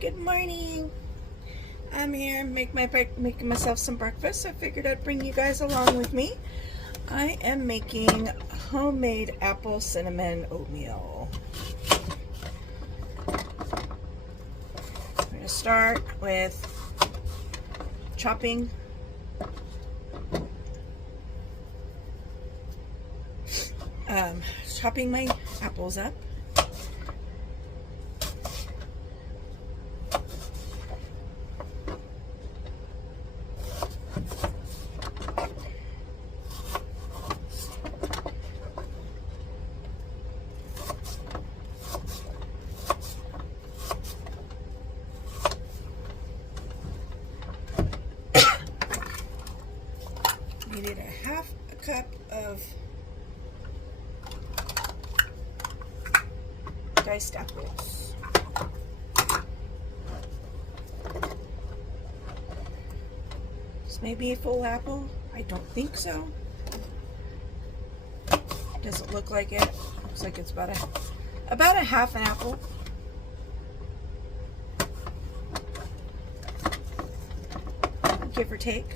Good morning. I'm here making myself some breakfast. I figured I'd bring you guys along with me. I am making homemade apple cinnamon oatmeal. I'm going to start with chopping my apples up. Needed a half a cup of diced apples. This may be a full apple. I don't think so. Doesn't look like it. Looks like it's about a half an apple. Give or take.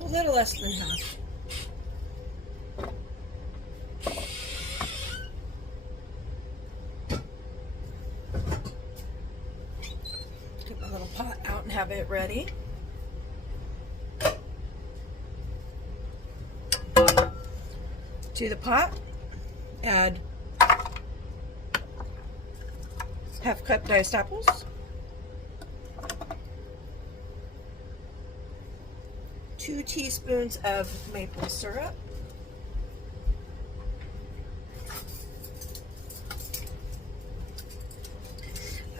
A little less than half. Get my little pot out and have it ready. To the pot, add half cup diced apples, 2 teaspoons of maple syrup,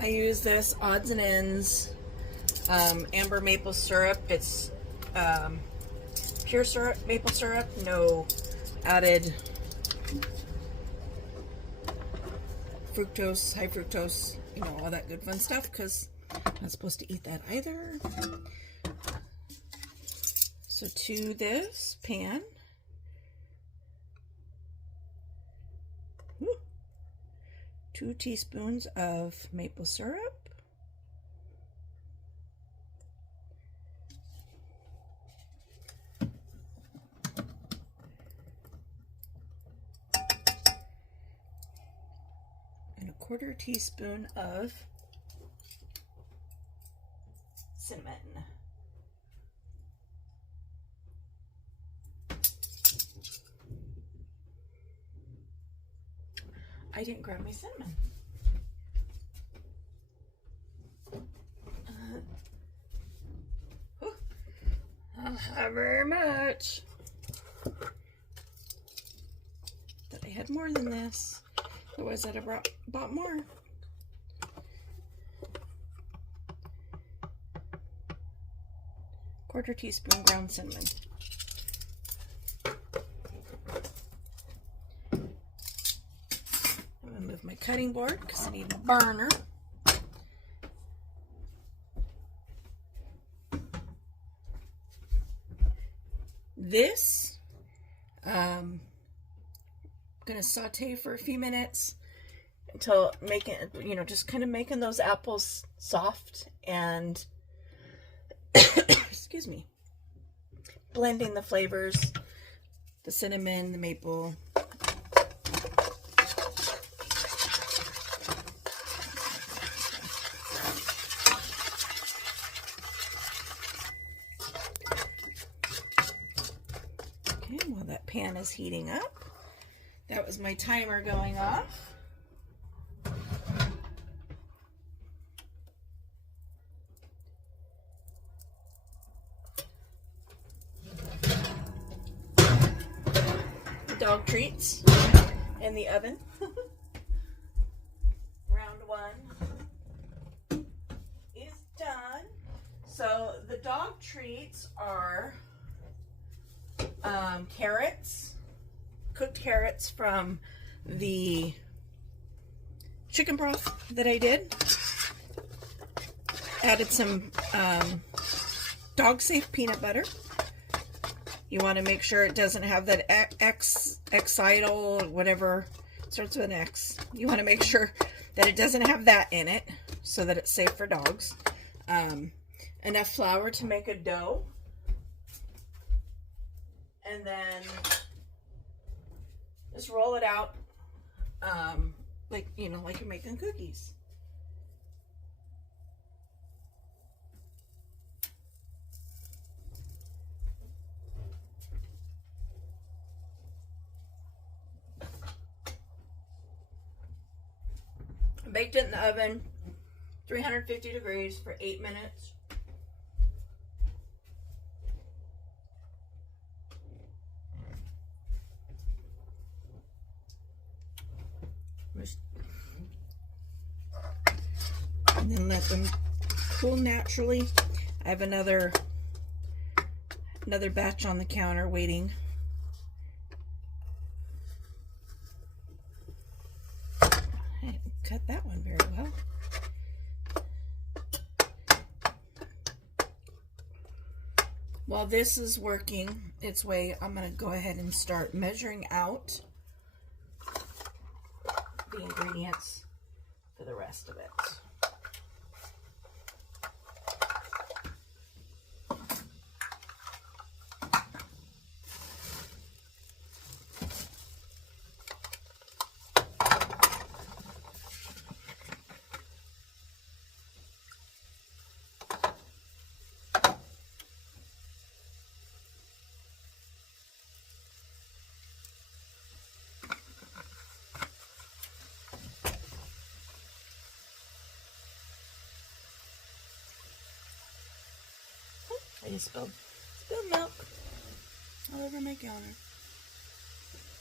I use this Odds and Ends amber maple syrup. It's pure syrup, maple syrup, no added fructose, high fructose, you know, all that good fun stuff, because I'm not supposed to eat that either. So to this pan, 2 teaspoons of maple syrup, and a 1/4 teaspoon of cinnamon. I didn't grab my cinnamon. Not very much. But I had more than this. Otherwise I'd have bought more. Quarter teaspoon ground cinnamon. Move my cutting board because I need a burner. This, I'm gonna saute for a few minutes until making, you know, just kind of making those apples soft and excuse me, blending the flavors, the cinnamon, the maple. While that pan is heating up, that was my timer going off. Dog treats in the oven. Round 1 is done. So the dog treats are carrots, cooked carrots from the chicken broth that I did. Added some dog safe peanut butter, You want to make sure it doesn't have that excital, whatever, starts with an X. You want to make sure that it doesn't have that in it so that it's safe for dogs. Enough flour to make a dough. And then just roll it out like, you know, like you're making cookies. Baked it in the oven, 350 degrees for 8 minutes. And then let them cool naturally. I have another batch on the counter waiting. Cut that one very well. While this is working its way, I'm going to go ahead and start measuring out the ingredients for the rest of it. I just spilled milk all over my counter.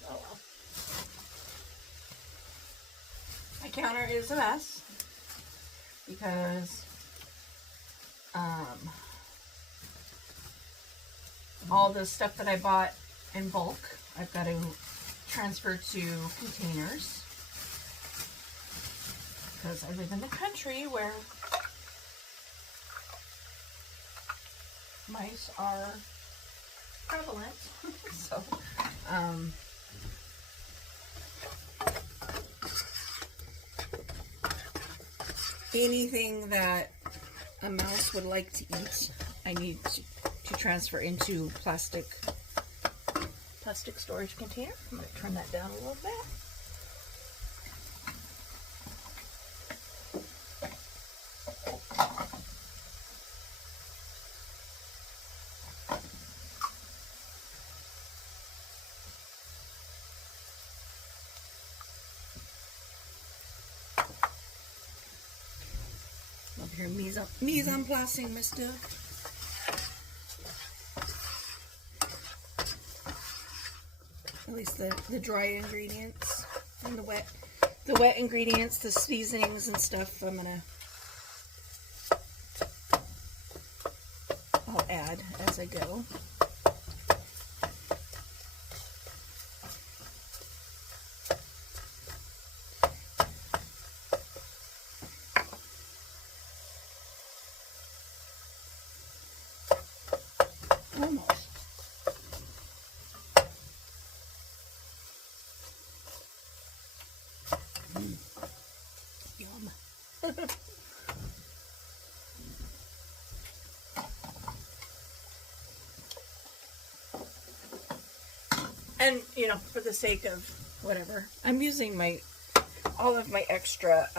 Oh well. My counter is a mess because all the stuff that I bought in bulk, I've got to transfer to containers because I live in the country where mice are prevalent. So, anything that a mouse would like to eat, I need to transfer into plastic storage container. I'm going to turn that down a little bit. Over here, mise en placing, mister. At least the dry ingredients and the wet ingredients, the seasonings and stuff, I'll add as I go. Almost. Yum. And, you know, for the sake of whatever, I'm using all of my extra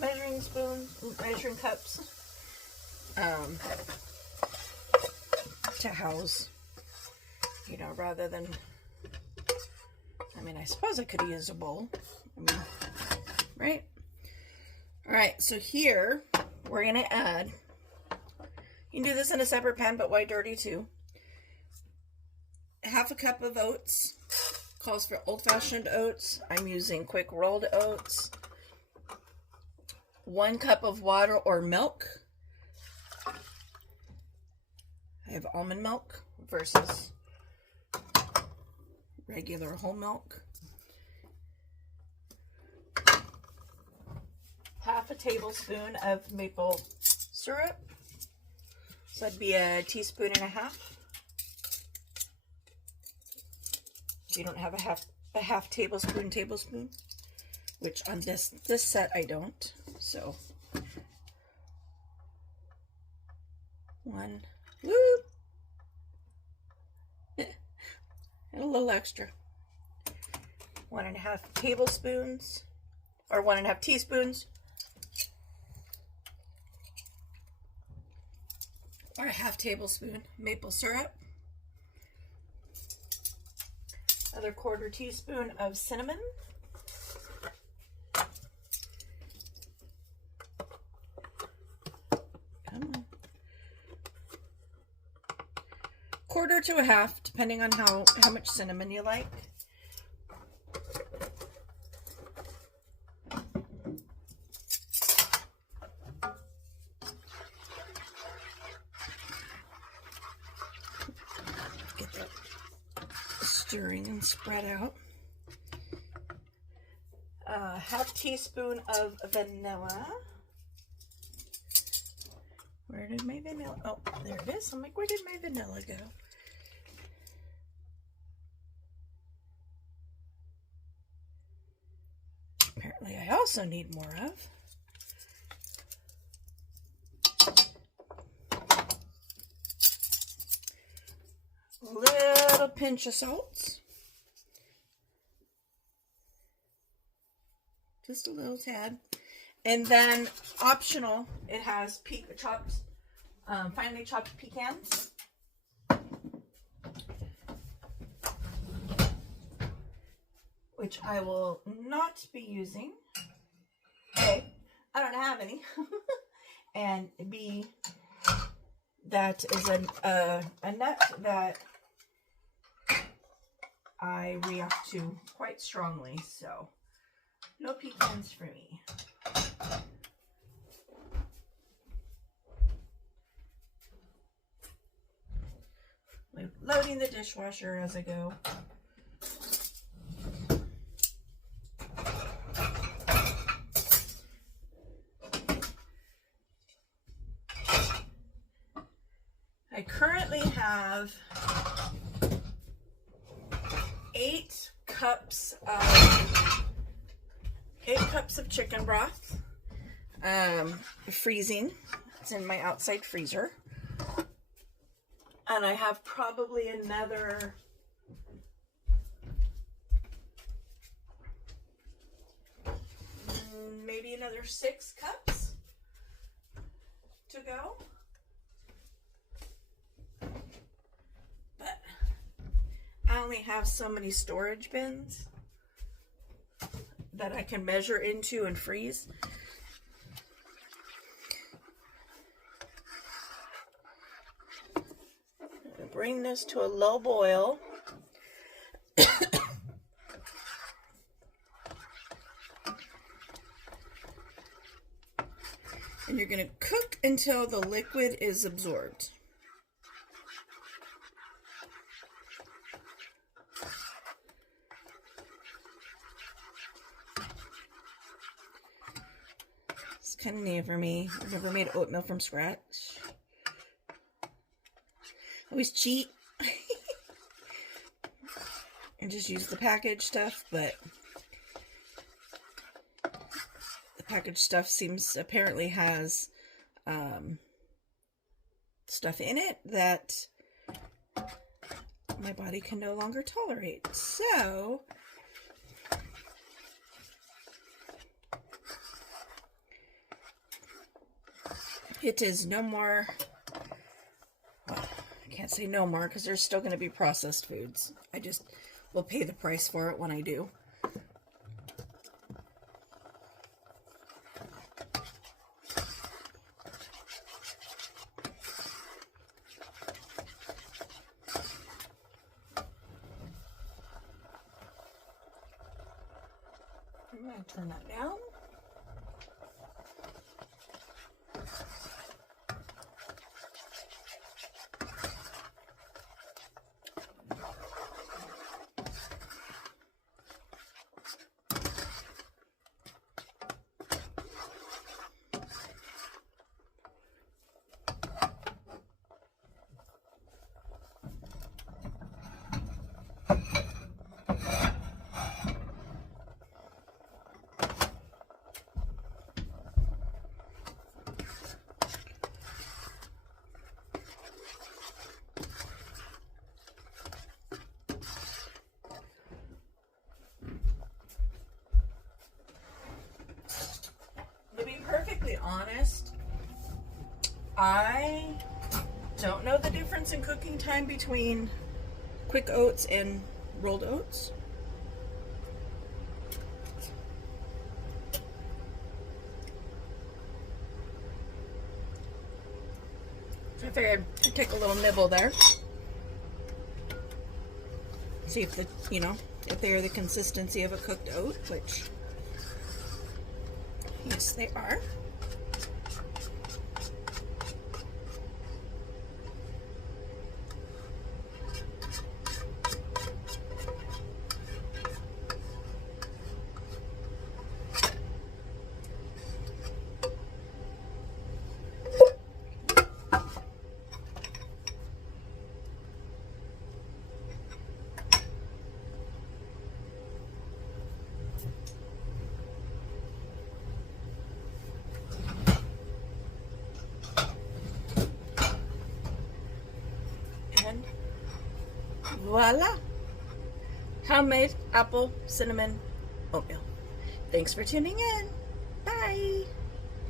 measuring cups to house, you know, rather than, I mean, I suppose I could use a bowl. I mean, right? All right, so here we're going to add, you can do this in a separate pan, but why dirty too? Half a cup of oats. Calls for old-fashioned oats. I'm using quick rolled oats. 1 cup of water or milk. I have almond milk versus regular whole milk. Half a tablespoon of maple syrup. So that'd be a teaspoon and a half. you don't have a half tablespoon, which on this set I don't. So 1, whoop, and a little extra. 1.5 tablespoons, or 1.5 teaspoons, or a half tablespoon maple syrup. Another 1/4 teaspoon of cinnamon. Come on. 1/4 to a half, depending on how much cinnamon you like. Get that stirring and spread out. A half teaspoon of vanilla. Where did my vanilla? Oh, there it is. I'm like, where did my vanilla go? Apparently, I also need more of. A little pinch of salt. Just a little tad. And then, optional, it has finely chopped pecans. Which I will not be using. A, I don't have any. And B, that is a nut that I react to quite strongly, so no pecans for me. I'm loading the dishwasher as I go. I currently have 8 cups of chicken broth, freezing. It's in my outside freezer. And I have probably another maybe another 6 cups to go. But I only have so many storage bins that I can measure into and freeze. Bring this to a low boil. And you're going to cook until the liquid is absorbed. It's kind of new for me. I've never made oatmeal from scratch. I always cheat and just use the packaged stuff, but the packaged stuff apparently has stuff in it that my body can no longer tolerate. So it is no more. Can't say no more because there's still going to be processed foods. I just will pay the price for it when I do. I'm going to turn that down. honest, I don't know the difference in cooking time between quick oats and rolled oats. I figured I'd take a little nibble there. See if if they're the consistency of a cooked oat, which, yes, they are. And voila! Homemade apple cinnamon oatmeal. Thanks for tuning in. Bye!